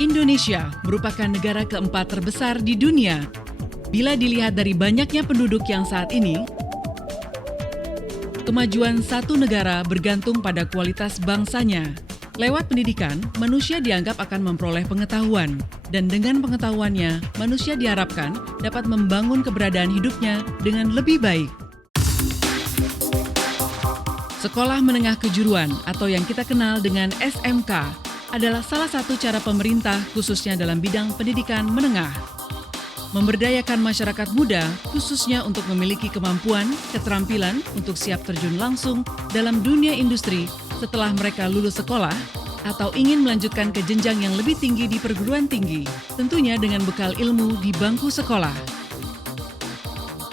Indonesia merupakan negara keempat terbesar di dunia. Bila dilihat dari banyaknya penduduk yang saat ini, kemajuan satu negara bergantung pada kualitas bangsanya. Lewat pendidikan, manusia dianggap akan memperoleh pengetahuan, dan dengan pengetahuannya, manusia diharapkan dapat membangun keberadaan hidupnya dengan lebih baik. Sekolah Menengah Kejuruan atau yang kita kenal dengan SMK adalah salah satu cara pemerintah khususnya dalam bidang pendidikan menengah. Memberdayakan masyarakat muda khususnya untuk memiliki kemampuan, keterampilan untuk siap terjun langsung dalam dunia industri setelah mereka lulus sekolah atau ingin melanjutkan ke jenjang yang lebih tinggi di perguruan tinggi, tentunya dengan bekal ilmu di bangku sekolah.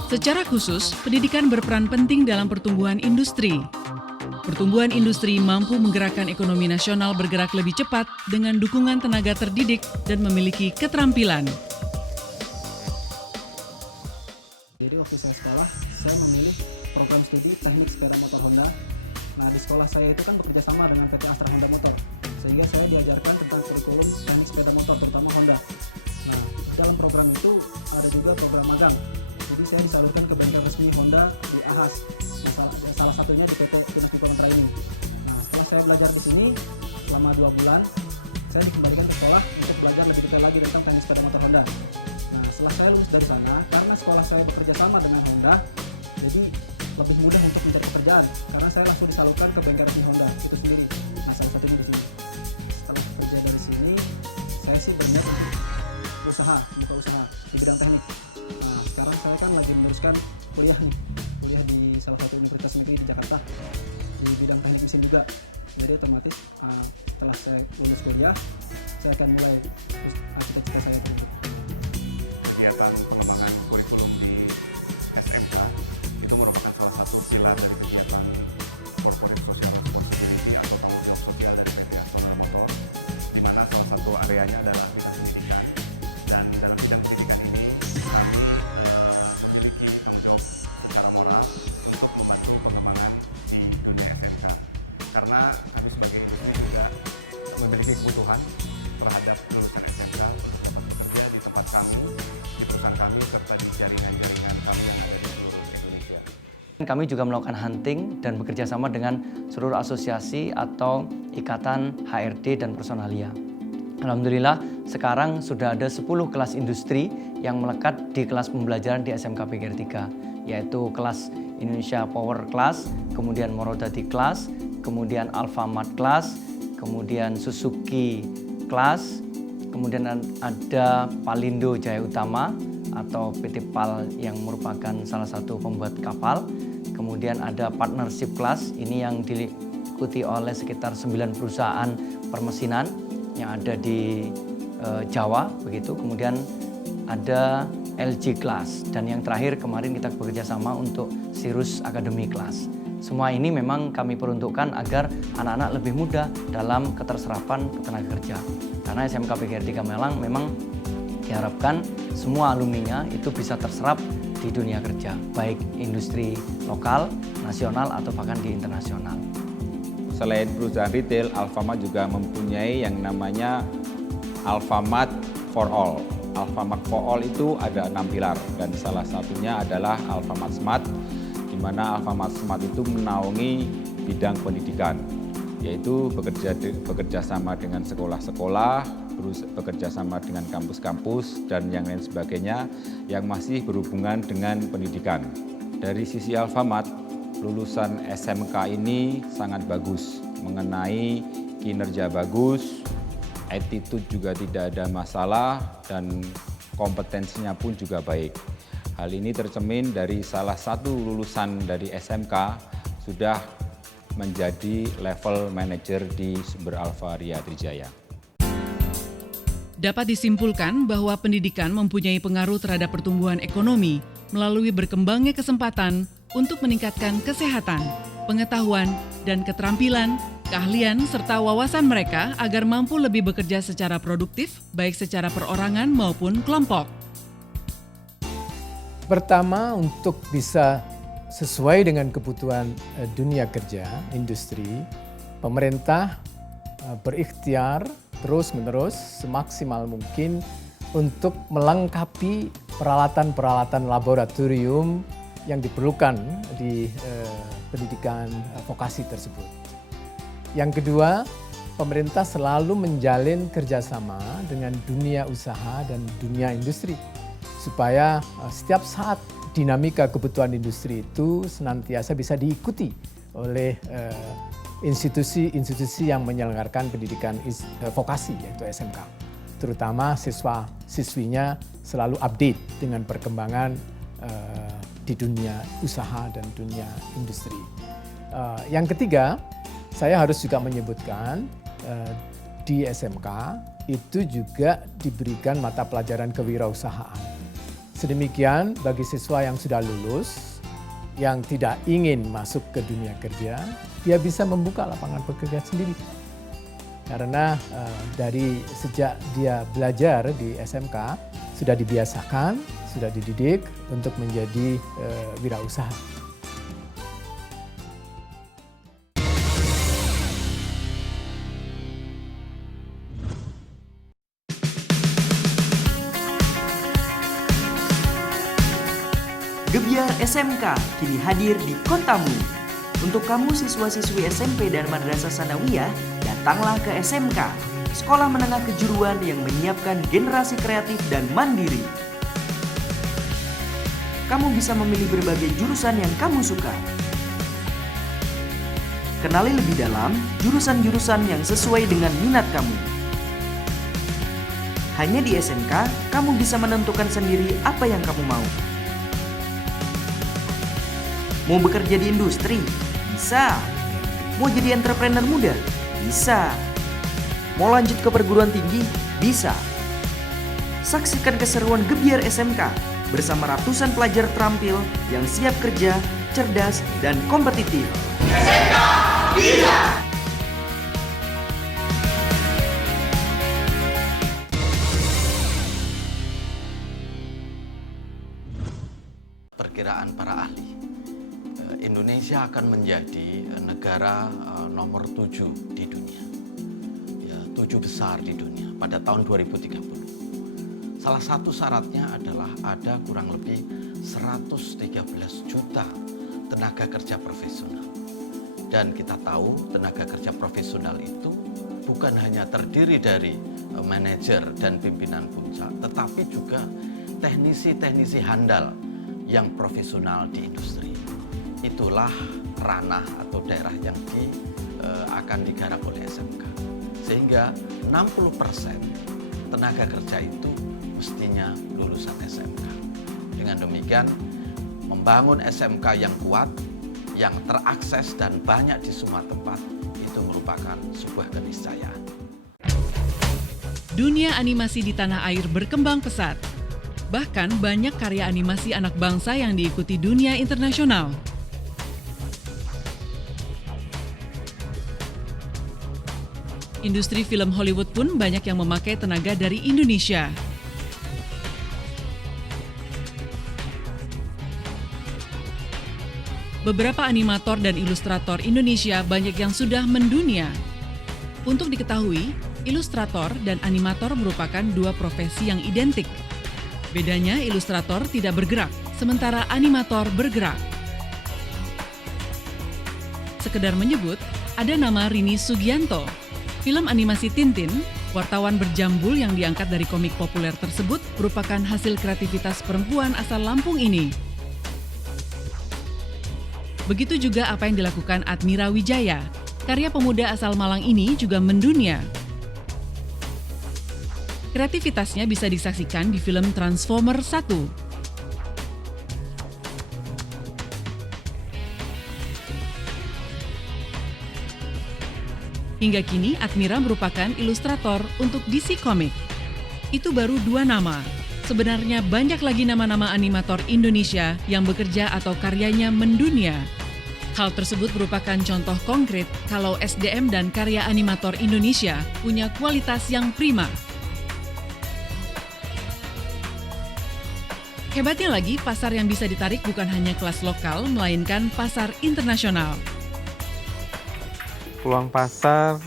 Secara khusus, pendidikan berperan penting dalam pertumbuhan industri. Pertumbuhan industri mampu menggerakkan ekonomi nasional bergerak lebih cepat dengan dukungan tenaga terdidik dan memiliki keterampilan. Jadi waktu saya sekolah, saya memilih program studi teknik sepeda motor Honda. Nah, di sekolah saya itu kan bekerja sama dengan PT Astra Honda Motor, sehingga saya diajarkan tentang kurikulum teknik sepeda motor, terutama Honda. Nah, dalam program itu ada juga program magang. Jadi saya disalurkan ke bengkel resmi Honda di Ahas, salah satunya di PT Pinak Diponegoro Training. Nah, setelah saya belajar di sini selama 2 bulan, saya dikembalikan ke sekolah untuk belajar lebih detail lagi tentang teknik sepeda motor Honda. Nah, setelah saya lulus dari sana, karena sekolah saya bekerja sama dengan Honda, jadi lebih mudah untuk mencari pekerjaan karena saya langsung disalurkan ke bengkel resmi Honda itu sendiri. Nah, salah satunya di sini. Setelah bekerja dari sini, saya sih berniat buka usaha di bidang teknik. Nah, sekarang saya kan lagi meneruskan kuliah di salah satu universitas negeri di Jakarta di bidang teknik mesin juga. Jadi otomatis setelah saya lulus kuliah, saya akan mulai cita-cita saya itu. Kegiatan pengembangan kurikulum di SMK itu merupakan salah satu pilar dari kegiatan corporate social responsibility atau tanggung jawab sosial dari PT Astra Motor, di mana salah satu areanya adalah bidang pendidikan. Dan dalam bidang pendidikan ini kami memiliki tanggung jawab secara moral untuk membantu pengembangan di dunia SMK, karena kami sebagai industri juga memiliki kebutuhan terhadap lulusan SMK bekerja di tempat kami, di perusahaan kami, serta di jaringan-jaringan kami yang ada di seluruh Indonesia. Kami juga melakukan hunting dan bekerja sama dengan seluruh asosiasi atau ikatan HRD dan personalia. Alhamdulillah sekarang sudah ada 10 kelas industri yang melekat di kelas pembelajaran di SMK PGR 3, yaitu kelas Indonesia Power Class, kemudian Morodadi Class, kemudian Alfamart Class, kemudian Suzuki Class, kemudian ada Palindo Jaya Utama atau PT PAL yang merupakan salah satu pembuat kapal. Kemudian ada Partnership Class, ini yang diikuti oleh sekitar 9 perusahaan permesinan yang ada di Jawa begitu. Kemudian ada LG Class, dan yang terakhir kemarin kita bekerja sama untuk Sirus Academy Class. Semua ini memang kami peruntukkan agar anak-anak lebih mudah dalam keterserapan tenaga kerja. Karena SMK PGR 3 Malang memang diharapkan semua alumninya itu bisa terserap di dunia kerja, baik industri lokal, nasional, atau bahkan di internasional. Selain perusahaan retail, Alfamart juga mempunyai yang namanya Alfamart for All. Alfamart for All itu ada 6 pilar, dan salah satunya adalah Alfamart Smart, di mana Alfamart Smart itu menaungi bidang pendidikan, yaitu bekerja sama dengan sekolah-sekolah, bekerja sama dengan kampus-kampus, dan yang lain sebagainya yang masih berhubungan dengan pendidikan. Dari sisi Alfamart, lulusan SMK ini sangat bagus, mengenai kinerja bagus, attitude juga tidak ada masalah, dan kompetensinya pun juga baik. Hal ini tercermin dari salah satu lulusan dari SMK sudah menjadi level manager di Sumber Alfa Ria Trijaya. Dapat disimpulkan bahwa pendidikan mempunyai pengaruh terhadap pertumbuhan ekonomi melalui berkembangnya kesempatan untuk meningkatkan kesehatan, pengetahuan, dan keterampilan, keahlian, serta wawasan mereka agar mampu lebih bekerja secara produktif, baik secara perorangan maupun kelompok. Pertama, untuk bisa sesuai dengan kebutuhan dunia kerja, industri, pemerintah berikhtiar terus-menerus semaksimal mungkin untuk melengkapi peralatan-peralatan laboratorium yang diperlukan di pendidikan vokasi tersebut. Yang kedua, pemerintah selalu menjalin kerjasama dengan dunia usaha dan dunia industri supaya setiap saat dinamika kebutuhan industri itu senantiasa bisa diikuti oleh institusi-institusi yang menyelenggarakan pendidikan vokasi yaitu SMK. Terutama siswa-siswinya selalu update dengan perkembangan di dunia usaha dan dunia industri. Yang ketiga, saya harus juga menyebutkan di SMK itu juga diberikan mata pelajaran kewirausahaan. Sedemikian bagi siswa yang sudah lulus, yang tidak ingin masuk ke dunia kerja, dia bisa membuka lapangan pekerjaan sendiri. Karena dari sejak dia belajar di SMK, sudah dibiasakan, sudah dididik untuk menjadi wirausaha. Gebyar SMK kini hadir di kotamu. Untuk kamu siswa-siswi SMP dan Madrasah Sanawiyah, datanglah ke SMK, sekolah menengah kejuruan yang menyiapkan generasi kreatif dan mandiri. Kamu bisa memilih berbagai jurusan yang kamu suka. Kenali lebih dalam jurusan-jurusan yang sesuai dengan minat kamu. Hanya di SMK, kamu bisa menentukan sendiri apa yang kamu mau. Mau bekerja di industri? Bisa. Mau jadi entrepreneur muda? Bisa. Mau lanjut ke perguruan tinggi? Bisa. Saksikan keseruan Gebyar SMK bersama ratusan pelajar terampil yang siap kerja, cerdas, dan kompetitif. SMK bisa! Perkiraan para ahli, Indonesia akan menjadi negara nomor 7 di dunia, ya, 7 besar di dunia pada tahun 2030. Salah satu syaratnya adalah ada kurang lebih 113 juta tenaga kerja profesional. Dan kita tahu tenaga kerja profesional itu bukan hanya terdiri dari manajer dan pimpinan puncak, tetapi juga teknisi-teknisi handal yang profesional di industri. Itulah ranah atau daerah yang akan digarap oleh SMK. Sehingga 60% tenaga kerja itu mestinya lulusan SMK. Dengan demikian, membangun SMK yang kuat, yang terakses dan banyak di semua tempat, itu merupakan sebuah keniscayaan. Dunia animasi di tanah air berkembang pesat. Bahkan banyak karya animasi anak bangsa yang diikuti dunia internasional. Industri film Hollywood pun banyak yang memakai tenaga dari Indonesia. Beberapa animator dan ilustrator Indonesia banyak yang sudah mendunia. Untuk diketahui, ilustrator dan animator merupakan dua profesi yang identik. Bedanya ilustrator tidak bergerak, sementara animator bergerak. Sekedar menyebut, ada nama Rini Sugianto. Film animasi Tintin, wartawan berjambul yang diangkat dari komik populer tersebut merupakan hasil kreativitas perempuan asal Lampung ini. Begitu juga apa yang dilakukan Admira Wijaya. Karya pemuda asal Malang ini juga mendunia. Kreativitasnya bisa disaksikan di film Transformer 1. Hingga kini, Admira merupakan ilustrator untuk DC Comics. Itu baru 2 nama. Sebenarnya banyak lagi nama-nama animator Indonesia yang bekerja atau karyanya mendunia. Hal tersebut merupakan contoh konkret kalau SDM dan karya animator Indonesia punya kualitas yang prima. Hebatnya lagi, pasar yang bisa ditarik bukan hanya kelas lokal, melainkan pasar internasional. Peluang pasar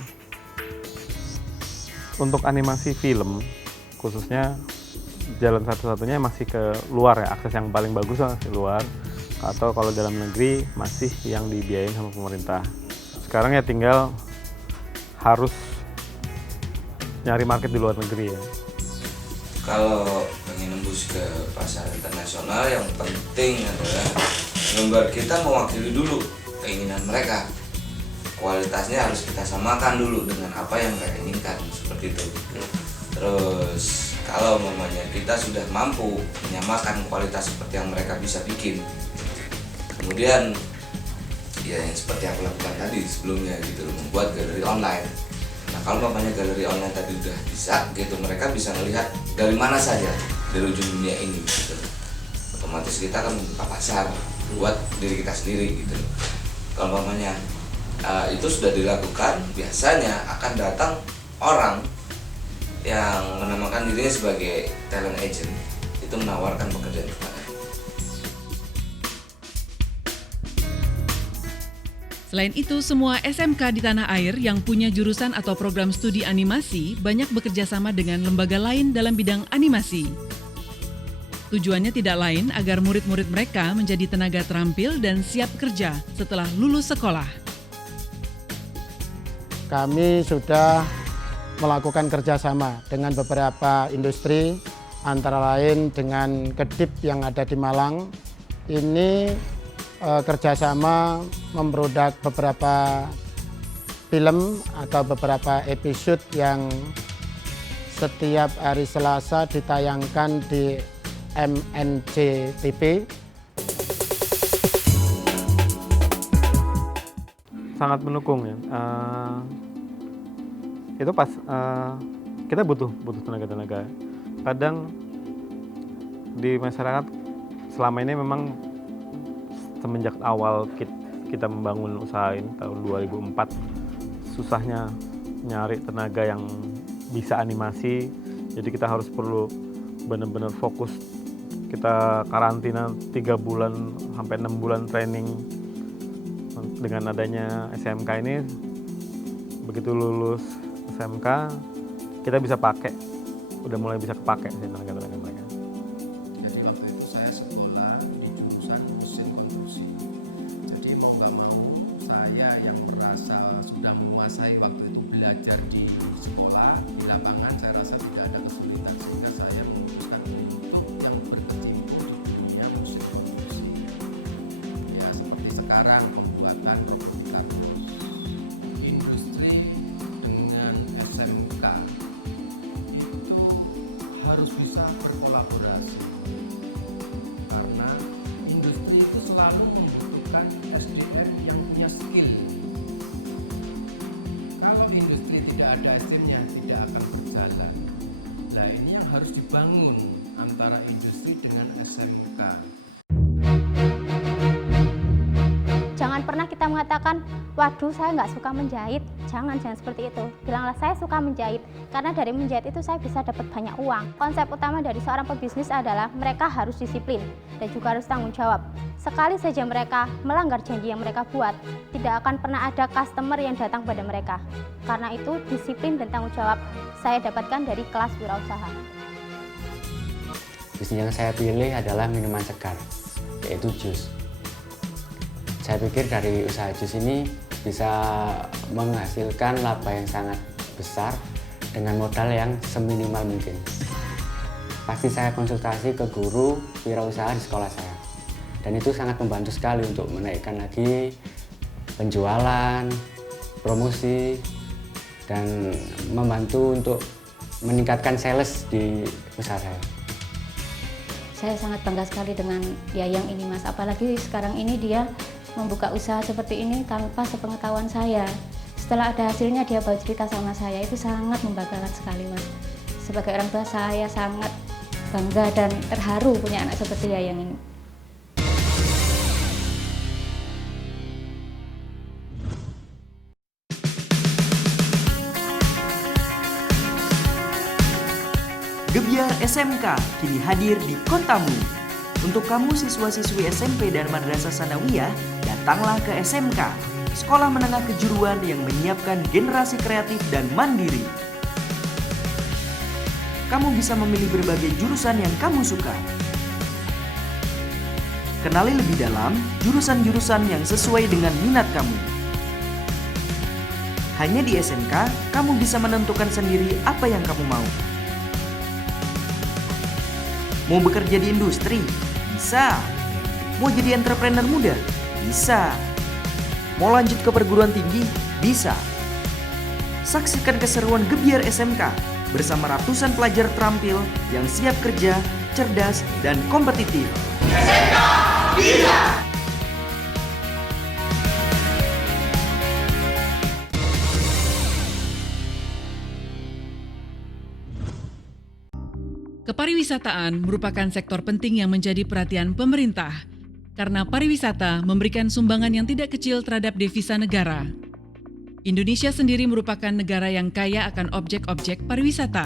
Untuk animasi film, khususnya jalan satu-satunya masih ke luar ya, akses yang paling bagus masih luar. Atau kalau dalam negeri masih yang dibiayain sama pemerintah. Sekarang ya tinggal harus nyari market di luar negeri ya. Kalau pengen nembus ke pasar internasional, yang penting adalah gambar kita mewakili dulu keinginan mereka. Kualitasnya harus kita samakan dulu dengan apa yang mereka inginkan, seperti itu. Terus kalau umpamanya kita sudah mampu menyamakan kualitas seperti yang mereka bisa bikin, kemudian ya yang seperti aku lakukan tadi sebelumnya gitu, membuat galeri online. Nah kalau umpamanya galeri online tadi udah bisa gitu, mereka bisa melihat dari mana saja dari ujung dunia ini gitu. Otomatis kita akan membuka pasar buat diri kita sendiri gitu. Kalau umpamanya itu sudah dilakukan, biasanya akan datang orang yang menamakan dirinya sebagai talent agent, itu menawarkan pekerjaan kepada. Selain itu, semua SMK di tanah air yang punya jurusan atau program studi animasi banyak bekerja sama dengan lembaga lain dalam bidang animasi. Tujuannya tidak lain agar murid-murid mereka menjadi tenaga terampil dan siap kerja setelah lulus sekolah. Kami sudah melakukan kerjasama dengan beberapa industri, antara lain dengan Kedip yang ada di Malang. Ini kerjasama memproduksi beberapa film atau beberapa episode yang setiap hari Selasa ditayangkan di MNC TV. Sangat mendukung ya. Itu pas kita butuh tenaga-tenaga. Kadang di masyarakat selama ini memang semenjak awal kita membangun usaha ini tahun 2004, susahnya nyari tenaga yang bisa animasi. Jadi kita harus perlu benar-benar fokus. Kita karantina 3 bulan sampai 6 bulan training. Dengan adanya SMK ini, begitu lulus SMK kita bisa pakai, udah mulai bisa kepake sih tenaga-tenaga mereka. Jadi waktu itu saya sekolah di jurusan mesin konstruksi. Jadi mau nggak mau saya yang merasa sudah menguasai waktu itu belajar di sekolah, di lapangan saya rasa tidak ada kesulitan, sehingga saya memutuskan untuk yang berkecimpung di dunia mesin konstruksi. Ya seperti sekarang pembuatan komputer. Industri dengan SMK itu harus bisa berkolaborasi, karena industri itu selalu membutuhkan SDM yang punya skill. Kalau industri tidak ada SDM-nya tidak akan berjalan. Nah ini yang harus dibangun antara industri dengan SMK. Jangan pernah kita mengatakan, waduh saya nggak suka menjahit. Jangan seperti itu. Bilanglah saya suka menjahit, karena dari menjahit itu saya bisa dapat banyak uang. Konsep utama dari seorang pebisnis adalah mereka harus disiplin dan juga harus tanggung jawab. Sekali saja mereka melanggar janji yang mereka buat, tidak akan pernah ada customer yang datang pada mereka. Karena itu disiplin dan tanggung jawab saya dapatkan dari kelas wirausaha. Bisnis yang saya pilih adalah minuman segar, yaitu jus. Saya pikir dari usaha jus ini bisa menghasilkan laba yang sangat besar dengan modal yang seminimal mungkin. Pasti saya konsultasi ke guru wirausaha di sekolah saya. Dan itu sangat membantu sekali untuk menaikkan lagi penjualan, promosi, dan membantu untuk meningkatkan sales di usaha saya. Saya sangat bangga sekali dengan Yayang ini Mas, apalagi sekarang ini dia membuka usaha seperti ini tanpa sepengetahuan saya. Setelah ada hasilnya dia baru cerita sama saya, itu sangat membanggakan sekali Mas. Sebagai orang tua saya sangat bangga dan terharu punya anak seperti Yayang ini. Gebyar SMK kini hadir di kotamu. Untuk kamu siswa-siswi SMP dan Madrasah Sanawiyah, datanglah ke SMK, Sekolah Menengah Kejuruan yang menyiapkan generasi kreatif dan mandiri. kamu bisa memilih berbagai jurusan yang kamu suka. Kenali lebih dalam jurusan-jurusan yang sesuai dengan minat kamu. Hanya di SMK, kamu bisa menentukan sendiri apa yang kamu mau. Mau bekerja di industri? Bisa. Mau jadi entrepreneur muda? Bisa. Mau lanjut ke perguruan tinggi? Bisa. Saksikan keseruan Gebiar SMK bersama ratusan pelajar terampil yang siap kerja, cerdas, dan kompetitif. SMK bisa! Kepariwisataan merupakan sektor penting yang menjadi perhatian pemerintah karena pariwisata memberikan sumbangan yang tidak kecil terhadap devisa negara. Indonesia sendiri merupakan negara yang kaya akan objek-objek pariwisata,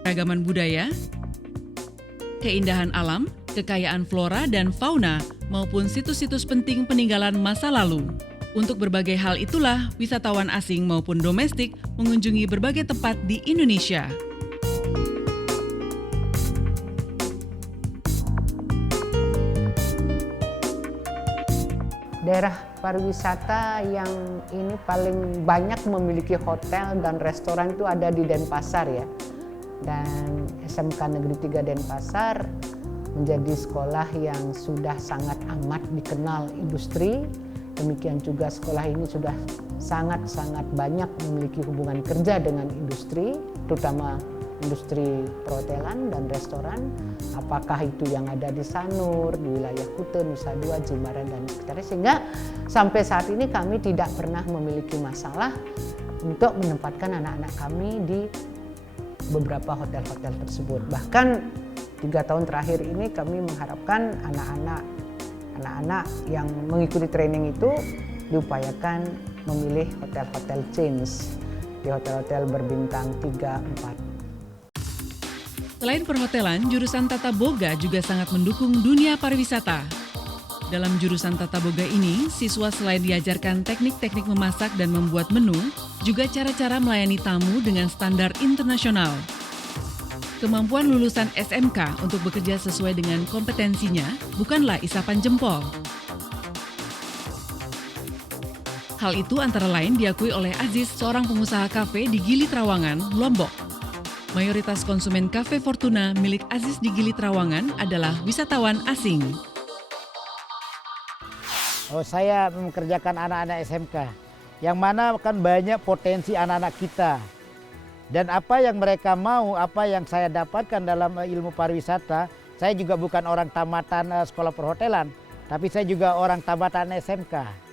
keragaman budaya, keindahan alam, kekayaan flora dan fauna, maupun situs-situs penting peninggalan masa lalu. Untuk berbagai hal itulah, wisatawan asing maupun domestik mengunjungi berbagai tempat di Indonesia. Daerah pariwisata yang ini paling banyak memiliki hotel dan restoran itu ada di Denpasar ya. Dan SMK Negeri 3 Denpasar menjadi sekolah yang sudah sangat amat dikenal industri. Demikian juga sekolah ini sudah sangat-sangat banyak memiliki hubungan kerja dengan industri, terutama industri perhotelan dan restoran, apakah itu yang ada di Sanur, di wilayah Kute, Nusa Dua, Jimbaran, dan sekitarnya. Sehingga sampai saat ini kami tidak pernah memiliki masalah untuk menempatkan anak-anak kami di beberapa hotel-hotel tersebut. Bahkan 3 tahun terakhir ini kami mengharapkan anak-anak yang mengikuti training itu diupayakan memilih hotel-hotel chains, di hotel-hotel berbintang 3, 4. Selain perhotelan, jurusan Tata Boga juga sangat mendukung dunia pariwisata. Dalam jurusan Tata Boga ini, siswa selain diajarkan teknik-teknik memasak dan membuat menu, juga cara-cara melayani tamu dengan standar internasional. Kemampuan lulusan SMK untuk bekerja sesuai dengan kompetensinya bukanlah isapan jempol. Hal itu antara lain diakui oleh Aziz, seorang pengusaha kafe di Gili Trawangan, Lombok. Mayoritas konsumen Cafe Fortuna milik Aziz di Gili Trawangan adalah wisatawan asing. Saya mengerjakan anak-anak SMK, yang mana kan banyak potensi anak-anak kita. Dan apa yang mereka mau, apa yang saya dapatkan dalam ilmu pariwisata, saya juga bukan orang tamatan sekolah perhotelan, tapi saya juga orang tamatan SMK.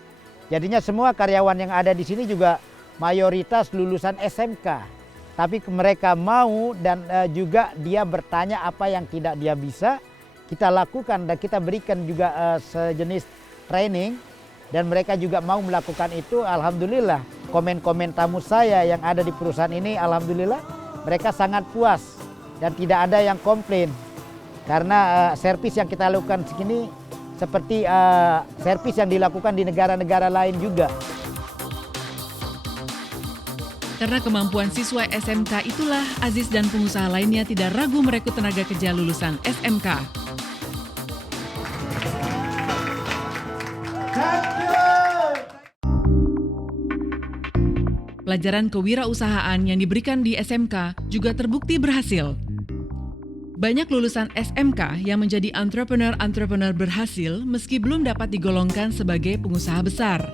Jadinya semua karyawan yang ada di sini juga mayoritas lulusan SMK. Tapi mereka mau dan juga dia bertanya apa yang tidak dia bisa, kita lakukan dan kita berikan juga sejenis training dan mereka juga mau melakukan itu. Alhamdulillah, komen-komen tamu saya yang ada di perusahaan ini, alhamdulillah mereka sangat puas dan tidak ada yang komplain. Karena servis yang kita lakukan segini seperti servis yang dilakukan di negara-negara lain juga. Karena kemampuan siswa SMK itulah Aziz dan pengusaha lainnya tidak ragu merekrut tenaga kerja lulusan SMK. Pelajaran kewirausahaan yang diberikan di SMK juga terbukti berhasil. Banyak lulusan SMK yang menjadi entrepreneur berhasil meski belum dapat digolongkan sebagai pengusaha besar.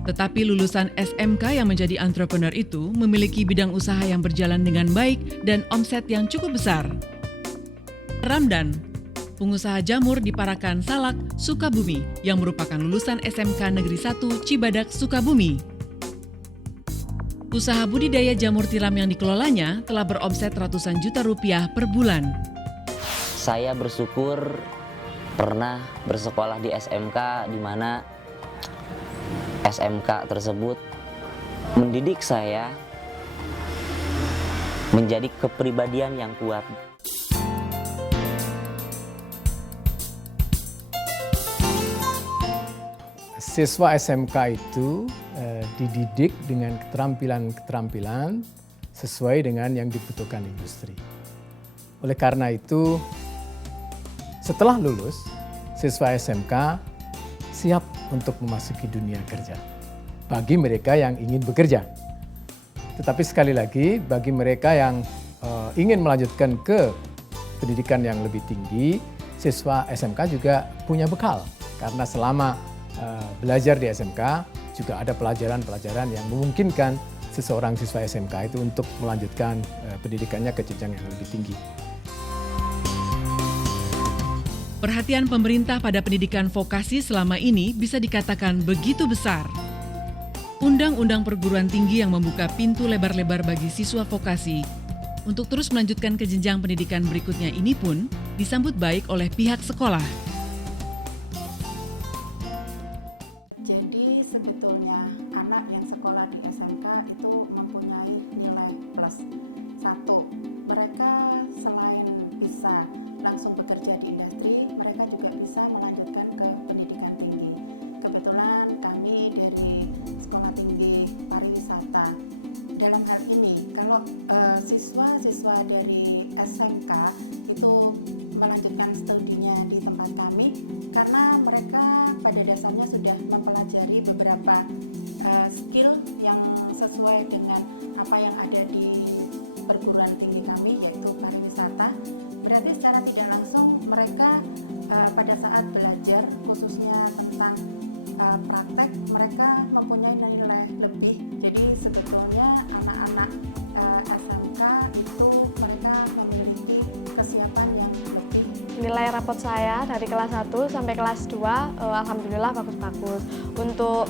Tetapi lulusan SMK yang menjadi entrepreneur itu memiliki bidang usaha yang berjalan dengan baik dan omset yang cukup besar. Ramdan, pengusaha jamur di Parakan Salak, Sukabumi, yang merupakan lulusan SMK Negeri 1 Cibadak, Sukabumi. Usaha budidaya jamur tiram yang dikelolanya telah beromset ratusan juta rupiah per bulan. Saya bersyukur pernah bersekolah di SMK di mana SMK tersebut mendidik saya menjadi kepribadian yang kuat. Siswa SMK itu dididik dengan keterampilan-keterampilan sesuai dengan yang dibutuhkan industri. Oleh karena itu, setelah lulus, siswa SMK siap untuk memasuki dunia kerja bagi mereka yang ingin bekerja. Tetapi sekali lagi, bagi mereka yang ingin melanjutkan ke pendidikan yang lebih tinggi, siswa SMK juga punya bekal. Karena selama belajar di SMK juga ada pelajaran-pelajaran yang memungkinkan seseorang siswa SMK itu untuk melanjutkan pendidikannya ke jenjang yang lebih tinggi. Perhatian pemerintah pada pendidikan vokasi selama ini bisa dikatakan begitu besar. Undang-undang perguruan tinggi yang membuka pintu lebar-lebar bagi siswa vokasi untuk terus melanjutkan ke jenjang pendidikan berikutnya ini pun disambut baik oleh pihak sekolah. Jadi sebetulnya anak yang sekolah di SMK itu mempunyai nilai plus. Satu, mereka selain bisa langsung bekerja di industri, mereka juga bisa melanjutkan ke pendidikan tinggi. Kebetulan kami dari Sekolah Tinggi Pariwisata. Dalam hal ini, kalau siswa-siswa dari SMK itu melanjutkan studinya di tempat kami, karena mereka pada dasarnya sudah mempelajari beberapa skill yang sesuai dengan apa yang ada di perguruan tinggi kami, yaitu pariwisata. Berarti secara tidak langsung mereka pada saat belajar khususnya tentang praktek, mereka mempunyai nilai lebih. Jadi sebetulnya anak-anak SMK itu mereka memiliki kesiapan yang lebih. Nilai rapot saya dari kelas 1 sampai kelas 2 alhamdulillah bagus-bagus. Untuk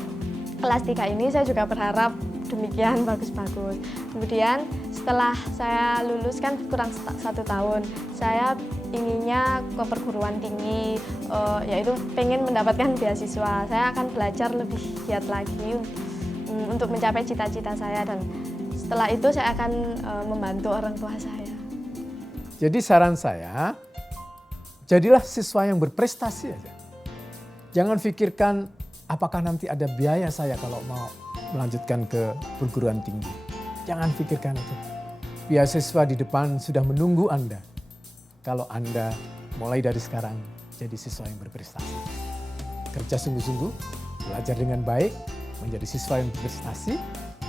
kelas 3 ini saya juga berharap demikian bagus-bagus. Kemudian setelah saya lulus kan kurang 1 tahun, saya inginnya ke perguruan tinggi, yaitu pengen mendapatkan beasiswa. Saya akan belajar lebih giat lagi untuk mencapai cita-cita saya, dan setelah itu saya akan membantu orang tua saya. Jadi saran saya, jadilah siswa yang berprestasi aja. Jangan pikirkan apakah nanti ada biaya saya kalau mau melanjutkan ke perguruan tinggi. Jangan pikirkan itu. Beasiswa di depan sudah menunggu Anda. Kalau Anda mulai dari sekarang jadi siswa yang berprestasi. Kerja sungguh-sungguh, belajar dengan baik, menjadi siswa yang berprestasi,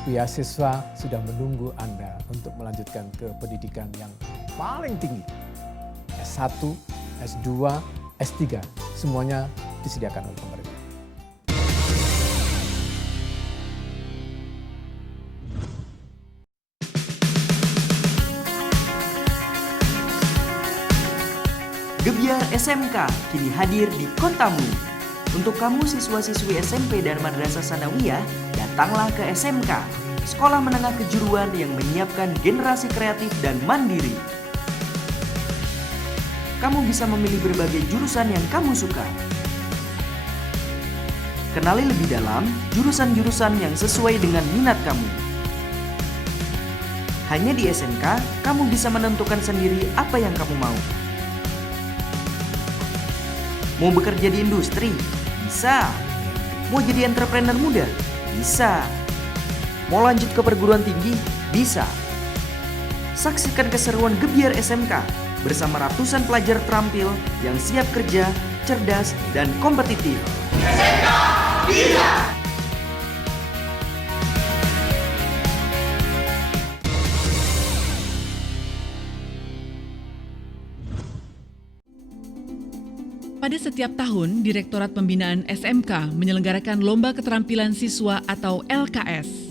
beasiswa sudah menunggu Anda untuk melanjutkan ke pendidikan yang paling tinggi. S1, S2, S3, semuanya disediakan oleh pemerintah. Gebyar SMK kini hadir di kotamu. Untuk kamu siswa-siswi SMP dan Madrasah Sanawiyah, datanglah ke SMK, Sekolah Menengah Kejuruan yang menyiapkan generasi kreatif dan mandiri. Kamu bisa memilih berbagai jurusan yang kamu suka. Kenali lebih dalam jurusan-jurusan yang sesuai dengan minat kamu. Hanya di SMK, kamu bisa menentukan sendiri apa yang kamu mau. Mau bekerja di industri? Bisa. Mau jadi entrepreneur muda? Bisa. Mau lanjut ke perguruan tinggi? Bisa. Saksikan keseruan Gebyar SMK bersama ratusan pelajar terampil yang siap kerja, cerdas, dan kompetitif. SMK bisa! Pada setiap tahun, Direktorat Pembinaan SMK menyelenggarakan Lomba Keterampilan Siswa atau LKS.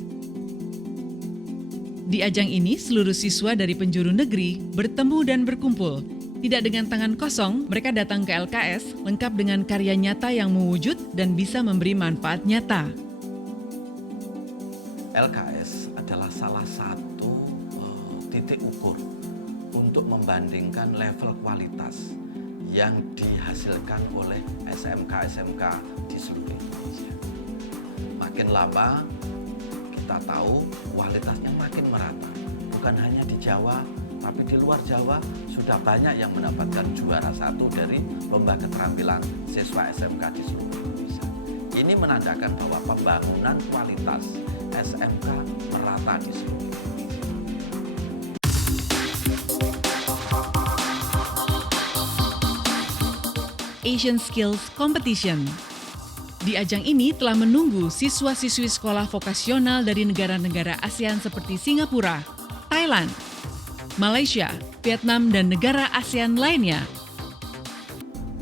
Di ajang ini, seluruh siswa dari penjuru negeri bertemu dan berkumpul. Tidak dengan tangan kosong, mereka datang ke LKS lengkap dengan karya nyata yang mewujud dan bisa memberi manfaat nyata. LKS adalah salah satu titik ukur untuk membandingkan level kualitas yang dihasilkan oleh SMK-SMK di seluruh Indonesia. Makin lama kita tahu kualitasnya makin merata. Bukan hanya di Jawa, tapi di luar Jawa sudah banyak yang mendapatkan juara 1 dari lomba keterampilan siswa SMK di seluruh Indonesia. Ini menandakan bahwa pembangunan kualitas SMK merata di seluruh Indonesia. Asian Skills Competition. Di ajang ini telah menunggu siswa-siswi sekolah vokasional dari negara-negara ASEAN seperti Singapura, Thailand, Malaysia, Vietnam, dan negara ASEAN lainnya.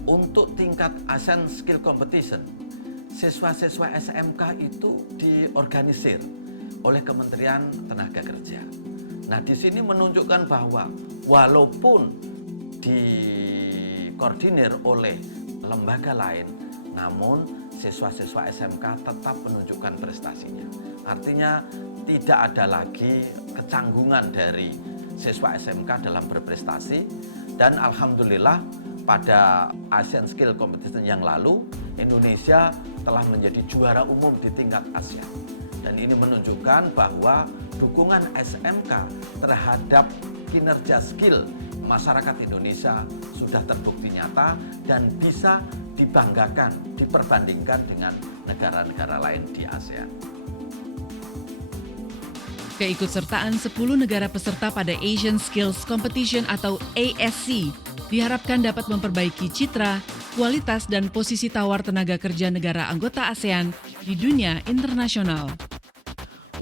Untuk tingkat ASEAN Skill Competition, siswa-siswa SMK itu diorganisir oleh Kementerian Tenaga Kerja. Nah, di sini menunjukkan bahwa walaupun dikoordinir oleh lembaga lain, namun siswa-siswa SMK tetap menunjukkan prestasinya. Artinya tidak ada lagi kecanggungan dari siswa SMK dalam berprestasi, dan alhamdulillah pada Asian Skill Competition yang lalu Indonesia telah menjadi juara umum di tingkat Asia. Dan ini menunjukkan bahwa dukungan SMK terhadap kinerja skill masyarakat Indonesia sudah terbukti nyata dan bisa dibanggakan, diperbandingkan dengan negara-negara lain di ASEAN. Keikutsertaan 10 negara peserta pada Asian Skills Competition atau ASC diharapkan dapat memperbaiki citra, kualitas, dan posisi tawar tenaga kerja negara anggota ASEAN di dunia internasional.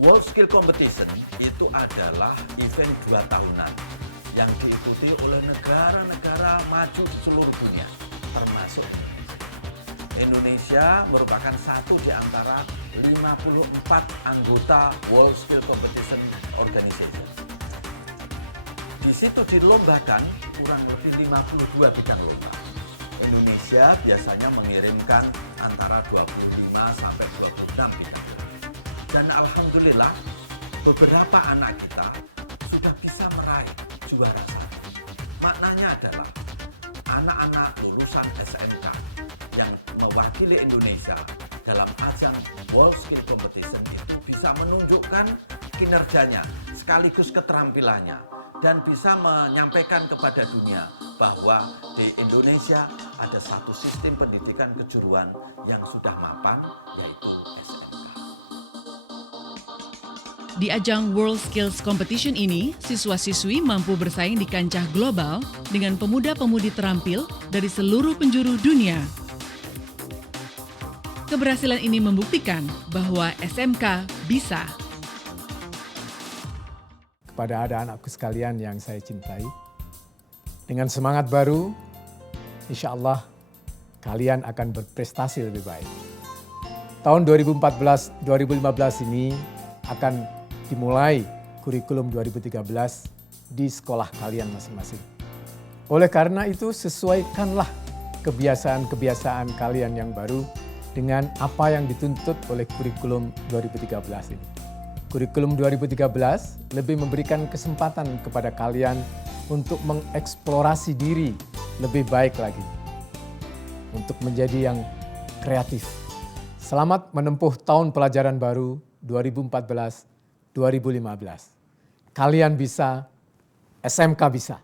World Skill Competition itu adalah event 2 tahunan yang diikuti oleh negara-negara maju seluruh dunia, termasuk Indonesia merupakan satu di antara 54 anggota World Skill Competition Organization. Di situ dilombakan kurang lebih 52 bidang lomba. Indonesia biasanya mengirimkan antara 25 sampai 26 bidang lomba. Dan alhamdulillah beberapa anak kita sudah bisa meraih juara 1. Maknanya adalah anak-anak lulusan SMK yang mewakili Indonesia dalam ajang World Skill Competition itu bisa menunjukkan kinerjanya sekaligus keterampilannya dan bisa menyampaikan kepada dunia bahwa di Indonesia ada satu sistem pendidikan kejuruan yang sudah mapan, yaitu SMK. Di ajang World Skills Competition ini, siswa-siswi mampu bersaing di kancah global dengan pemuda-pemudi terampil dari seluruh penjuru dunia. Keberhasilan ini membuktikan bahwa SMK bisa. Kepada anak-anakku sekalian yang saya cintai, dengan semangat baru, insya Allah kalian akan berprestasi lebih baik. Tahun 2014-2015 ini akan dimulai kurikulum 2013 di sekolah kalian masing-masing. Oleh karena itu, sesuaikanlah kebiasaan-kebiasaan kalian yang baru dengan apa yang dituntut oleh kurikulum 2013 ini. Kurikulum 2013 lebih memberikan kesempatan kepada kalian untuk mengeksplorasi diri lebih baik lagi, untuk menjadi yang kreatif. Selamat menempuh tahun pelajaran baru 2014-2015. Kalian bisa, SMK bisa.